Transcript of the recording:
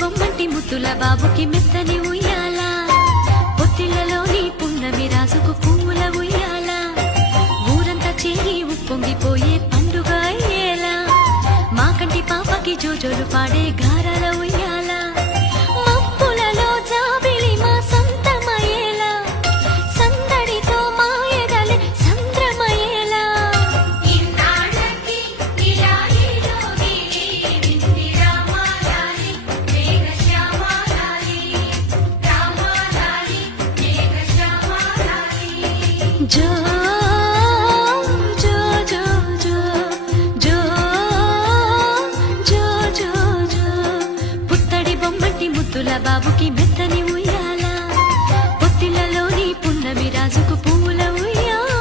బొమ్మంటి ముద్దుల బాబుకి మెత్తని ఉయ్యాల పొత్తిళ్లలోని పున్నమి రాజుకు పువ్వుల ఉయ్యాల ఊరంతా చేరి ఉప్పొంగిపోయే పండుగ అయ్యేలా మా కంటి పాపకి జోజోలు పాడే గారాల ఉయ్యాల మబ్బులలో జాబిలి మా సొంతమయ్యేలా సందడితో మా ఎదలే సంద్రమయ్యేలా జో జో జో జో జో జో జో జో పుత్తడి బొమ్మటి ముద్దుల బాబుకి మెత్తని ఉయ్యాల పొత్తిళ్లలోని పున్నమి రాజుకు పువ్వుల ఉయ్యాల